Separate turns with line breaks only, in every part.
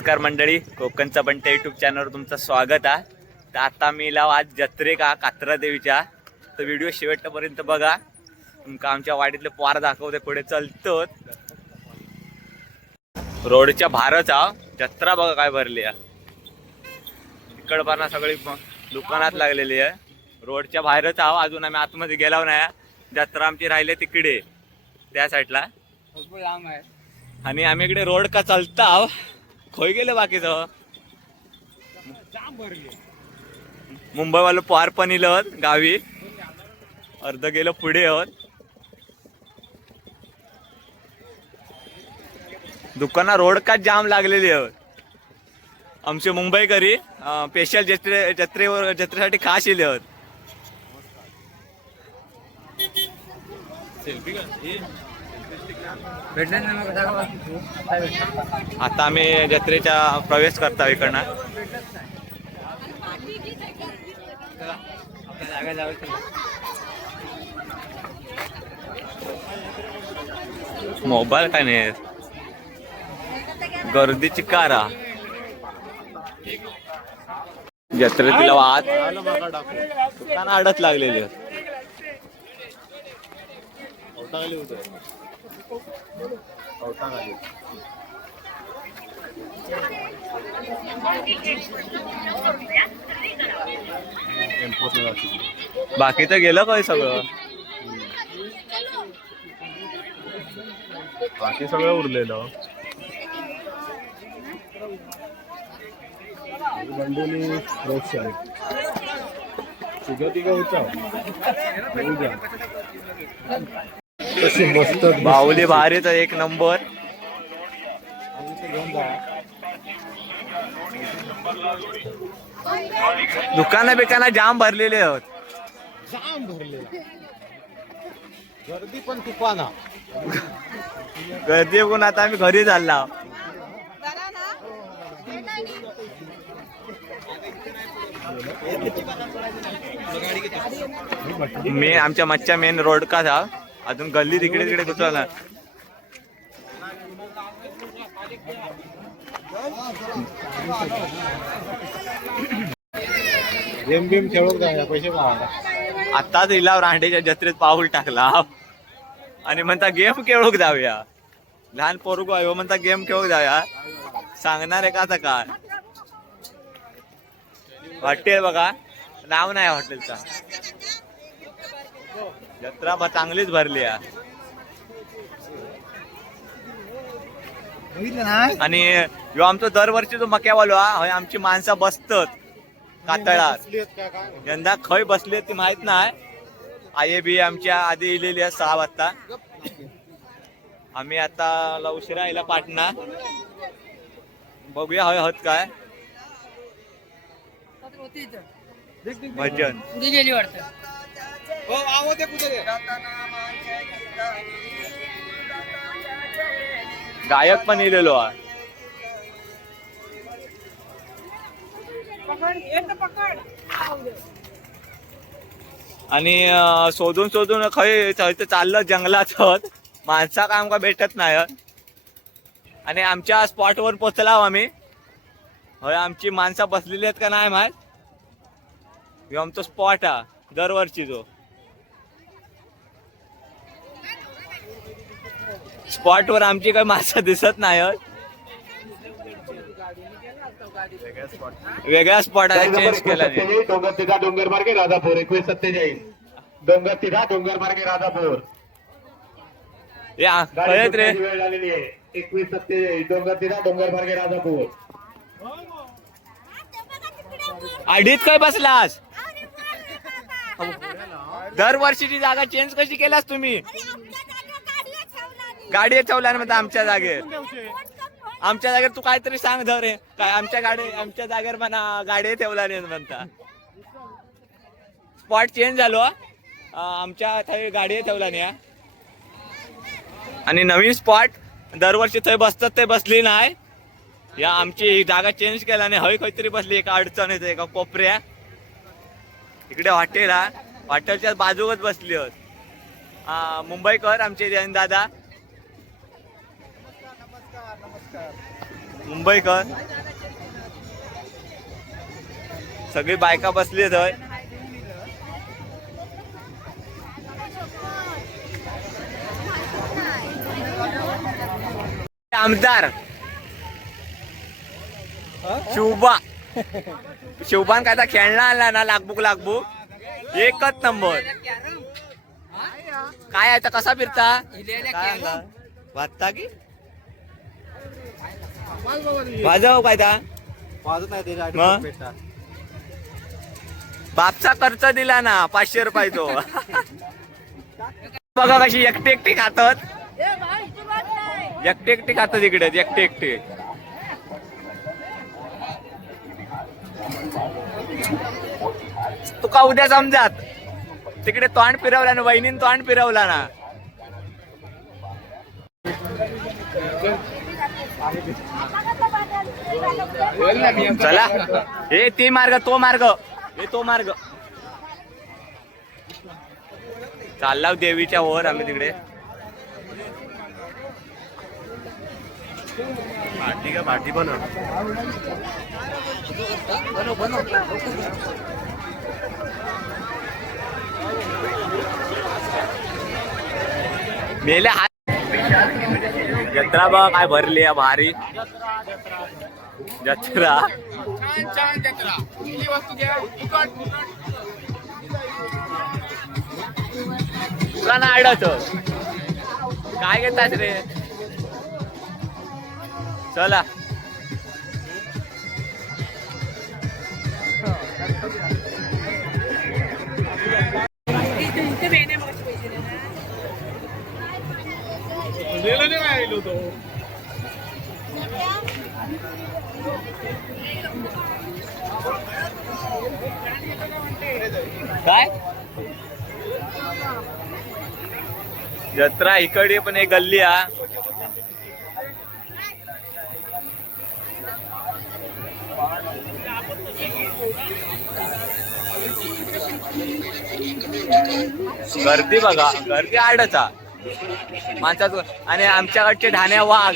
नमस्कार मंडळी कोकणचा बंट्या युट्यूब चॅनलवर तुमचं स्वागत आहे. तर आता मी लाव आज जत्रे का कात्रा देवीच्या तर व्हिडिओ शेवटपर्यंत बघा. तुमका आमच्या वाडीतले पोर दाखवते पुढे चलतो. रोडच्या भारच हा. जत्रा बघा काय भरली आहे. इकडपाना सगळी दुकानात लागलेली आहे. रोडच्या बाहेरच आहो अजून आम्ही आतमध्ये गेलो नाही. जत्रा आमची राहिली तिकडे. त्या साईडला
आहे.
आणि आम्ही इकडे रोड का चालता खय गेलो बाकीचं? मुंबईवालं पार पण इलं गावी. अर्ध गेलं पुढे होत. दुकाना रोड का जाम लागलेली आहेत आमचे मुंबईकरी स्पेशल जत्रे जत्रेवर जत्रेसाठी खास येले आहेत
भेटलं ना
आता आम्ही जत्रेच्या प्रवेश करता इकडनं. मोबाईल काय नाही. गर्दीची कारा. जत्रेतील वाद दुकान अडत लागलेली. बाकी तर गेलं काय सगळं?
बाकी सगळं उरलेलं. बंडोली तिघं तिघं होता. कशी मस्त
बाहुली भारी तर एक नंबर. दुकानं बिकाना जाम भरलेले आहेत.
जाम भरलेला गर्दी पण तुफाना
गर्दी बघून आता आम्ही घरी चालला. मी आमच्या मच्छा मेन रोड का था अजून गल्ली तिकडे तिकडे घुसवला
गेम बिम खेळत काय पैसे
आताच इलाव रांडेच्या जत्रेत पाऊल टाकला. आणि म्हणता गेम खेळूक जाऊया. लहान पोरगो आहे हो म्हणता गेम खेळूक जाऊया. सांगणार आहे का आता काय? हॉटेल बघा. नाव नाही हॉटेलचा. जत्रा बा चांगलीच भरली आहे.
बघितलं ना?
आणि ह्यो आमचो दरवर्षी जो मक्यावालो हा हय आमची माणसं बसतात कातळात. यंदा खय बसले ती माहीत नाही. आये बी आमच्या आधी इलेली आहे सहा वाजता. आम्ही आता ला उशिरा यायला पाटणा. बघूया हय हत काय.
होती इथं. वाटतं
गायक पण इलेलो आहे आणि शोधून शोधून खय चाललं जंगलात होत माणसा काम का भेटत नाही. आणि आमच्या स्पॉटवर पोचला आम्ही. होय आमची माणसं बसलेली आहेत का नाही माहीत? आमचा स्पॉट हा दरवर्षी जो. स्पॉट वर आमची काही माणसं दिसत नाही हत. वेगळा स्पॉट आहे चेंज केला
डोंगर तिधा डोंगर मार्गे राधापूर एकवीस सत्तेचाळीस. डोंगर तिधा डोंगर मार्गे राधापूर
या कळत रे.
वेळ झालेली आहे. एकवीस सत्तेचाळीस डोंगर तिधा डोंगर मार्गे राधापूर
आडीत काय बसलास? दरवर्षीची जागा चेंज कशी केलास तुम्ही? गाडी ठेवल्या म्हणता आमच्या जागेत आमच्या जागेवर. तू काहीतरी सांग धर रे. काय आमच्या गाडी आमच्या जागेवर म्हणा गाडी ठेवला नाही म्हणता. स्पॉट चेंज झालो आमच्या थंय गाडी ठेवला नाही. आणि नवीन स्पॉट दरवर्षी थंय बसतात ते बसली नाही. या आमची जागा चेंज केला नाही. हय काहीतरी बसली एका अडचण येते एका कोपऱ्या इकडे हॉटेल हा. हॉटेलच्या बाजूवच बसली होत हा, मुंबईकर आमचे जयंत दादा. मुंबईकर सगळी बायका बसली थंय आमदार. शिवबा शिवबान काय खेळणं आणला ना लागबुक लागबुक. एकच नंबर. काय आता कसा फिरता? वाचता की? वाजव काय ता
वाजत नाही त्याच्या
मग? बापचा खर्च दिला ना पाचशे रुपये तो. बघा कशी एकटी एकटी खातात. एकटी एकटी खातात इकडे एकटी एकटी. तुका उद्या समजात? तिकडे तोंड फिरवला ना वहिनीन तोंड फिरवला ना. चला. हे ते मार्ग तो मार्ग. हे तो मार्ग. चालला देवीच्या वर आम्ही तिकडे. पार्टी का पार्टी बनव. मेले हात. जत्रा बघा काय भरली आहे भारी. जत्रा. तुला ना आडत काय घेतात रे? चला. काय? जत्रा इकडे पण एक गल्ली हा. गर्दी बघा गर्दी आडचा. माणसाच आणि आमच्याकडचे ढाण्या वाघ.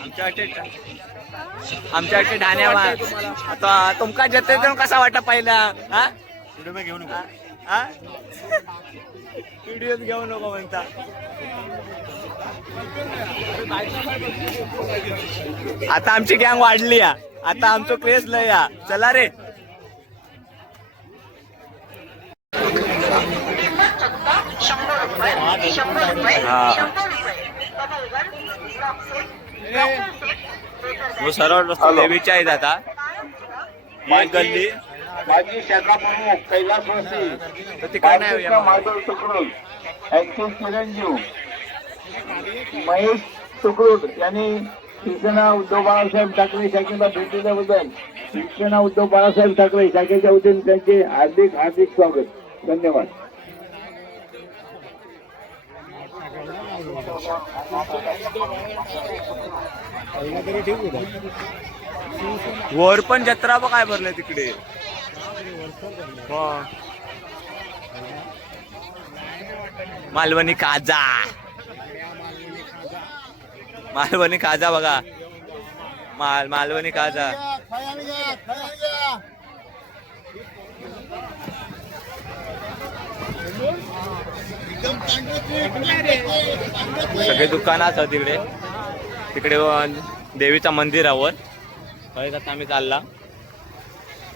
आमच्याकडचे आमच्याकडचे ढाण्या वाघ. आता तुमका जत्रेतून कसा वाटत पहिला? हा?
घेऊन
हा? व्हिडिओ घेऊ नको म्हणता. आता आमची गँग वाढली या. आता आमचं क्रेज लय या. चला रे. हा. देवीच्या आहेत आता. ही एक गल्ली.
माजी शाखा प्रमुख. माधव यांचे चिरंजीव महेश सुकृत यांनी शिवसेना उद्धव बाळासाहेब ठाकरे शाखेला भेट दिल्याबद्दल शिवसेना उद्धव बाळासाहेब ठाकरे शाखेच्या वतीने त्यांचे हार्दिक हार्दिक स्वागत. धन्यवाद.
वर पण जत्रा बघ काय भरलंय तिकडे. मालवणी काजा मालवणी काजा बघा. माल मालवणी काजा सगळे दुकानं आहेत तिकडे तिकडे देवीचा मंदिरावर. परत आता आम्ही चालला.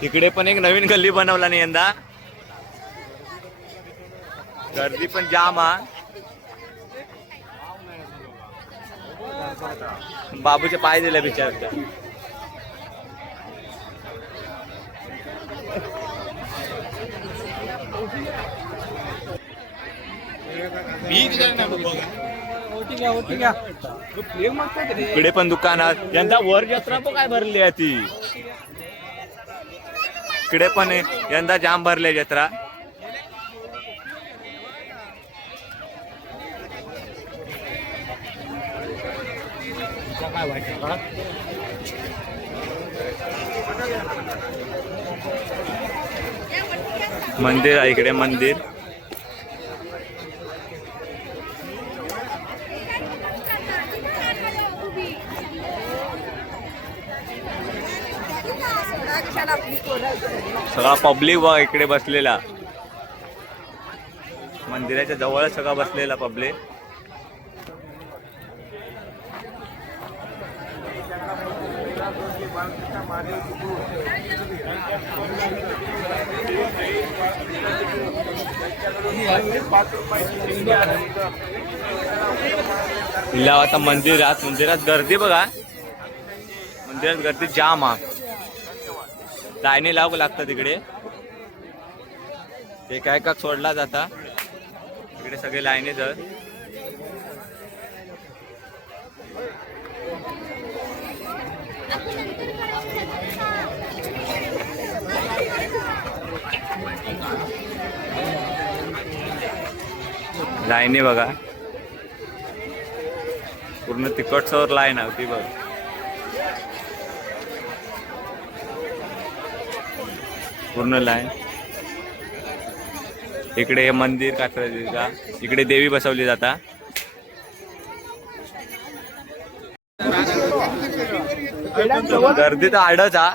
तिकडे पण एक नवीन गल्ली बनवला नाही यंदा. गर्दी पण जाम हा. बाबूचे पाय दिले बिचार इकडे पण दुकानात यंदा वर जत्रा पण काय भरली आहे ती? इकडे पण आहे. यंदा जाम भरले जत्रा. मंदिर आहे इकडे मंदिर. सगळा पब्लिक बघ इकडे बसलेला. मंदिराच्या जवळच सगळा बसलेला पब्लिक. आता मंदिरात मंदिरात गर्दी बघा. मंदिरात गर्दी जाम हा दायने लावू लागतं तिकडे. ते काय का सोडला जाता. इकडे सगळे लाईने जर लाईने बघा. पूर्ण तिकटसवर लाईन होती बघ. पूर्ण लाईन. इकडे हे मंदिर कात्रजीचा इकडे देवी बसवली जाता. गर्दी तर आडच हा.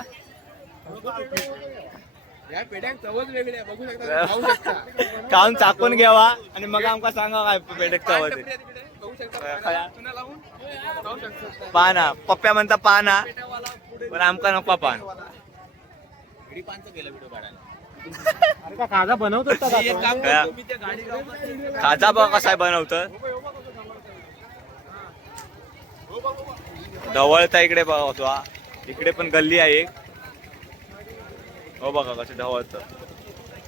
काऊन चाकून घ्यावा? आणि मग आमका सांगा काय पेडक चवत पाना पप्प्या म्हणता पाना पण आमका नको पान.
खाजा बनवतो?
खाजा बघ कसा बनवत ढवळता इकडे बघा होतो हा. इकडे पण गल्ली आहे एक. हो बघा कसं ढवळत.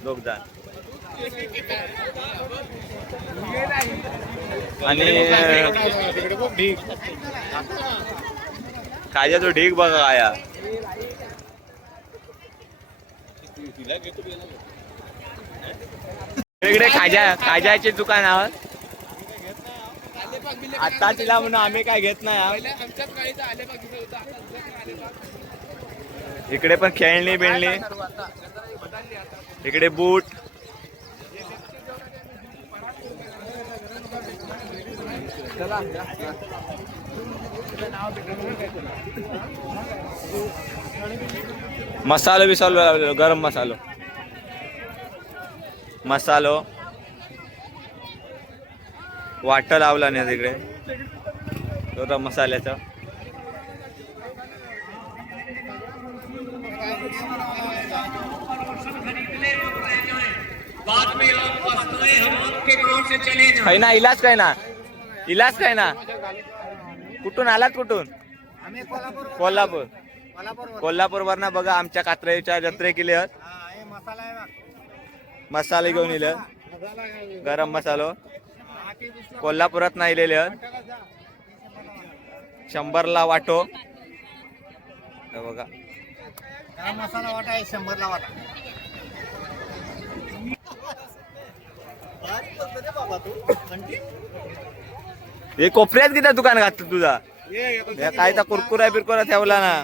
लोक जा. आणि खायचा तो ढीक बघा आया इकडे खाजा खाजाचे दुकान आहोत आता तिला म्हणून आम्ही काय घेत नाही इकडे पण खेळणी बिळणी. इकडे बूट. मसालो बिसालो लावलेलो, गरम मसालो. मसालो. वाट लावला नाही तिकडे तो मसाल्याचा. काही ना इलाज काय ना. इलाज काय ना. कुठून आलात कुठून?
कोल्हापूर.
कोल्हापूर
कोल्हापूर
कोल्हापूर वरनं बघा आमच्या कात्रईच्या जत्रे केले
मसाला
घेऊन
आहे.
गरम मसालो. कोल्हापुरात नाही
कसा?
शंभरला वाटो. बघा.
मसाला वाटा आहे शंभरला वाटा.
हे कोपऱ्यात किती दुकान घातलं तुझा? हे काय तर कुरकुरा बिरकुरा ठेवला ना.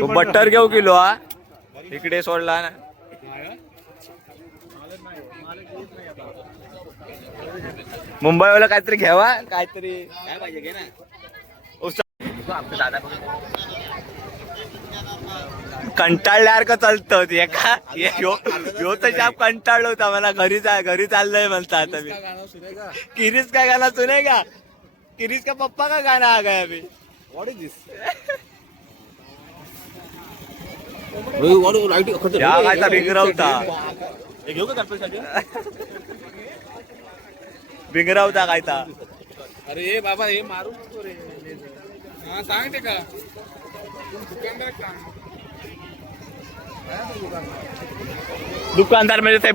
तू बटर घेऊ किलो हा? इकडे सोडला ना. मुंबईवाला काहीतरी घ्यावा काहीतरी. काय पाहिजे घे ना कंटाळल्यासारखं चालतं ते का ह्यो तर जाम कंटाळलो होता मला घरी जा घरी चाललंय म्हणता आता मी. किरीस का गाना सुने का किरीस का पप्पा का गाना आ गया अभी
व्हॉट इज़ दिस
काय ता
अरे बाबा हे मारू नको रे हा सांगते का दुकानदार सांग
दुकानदार म्हणजे ते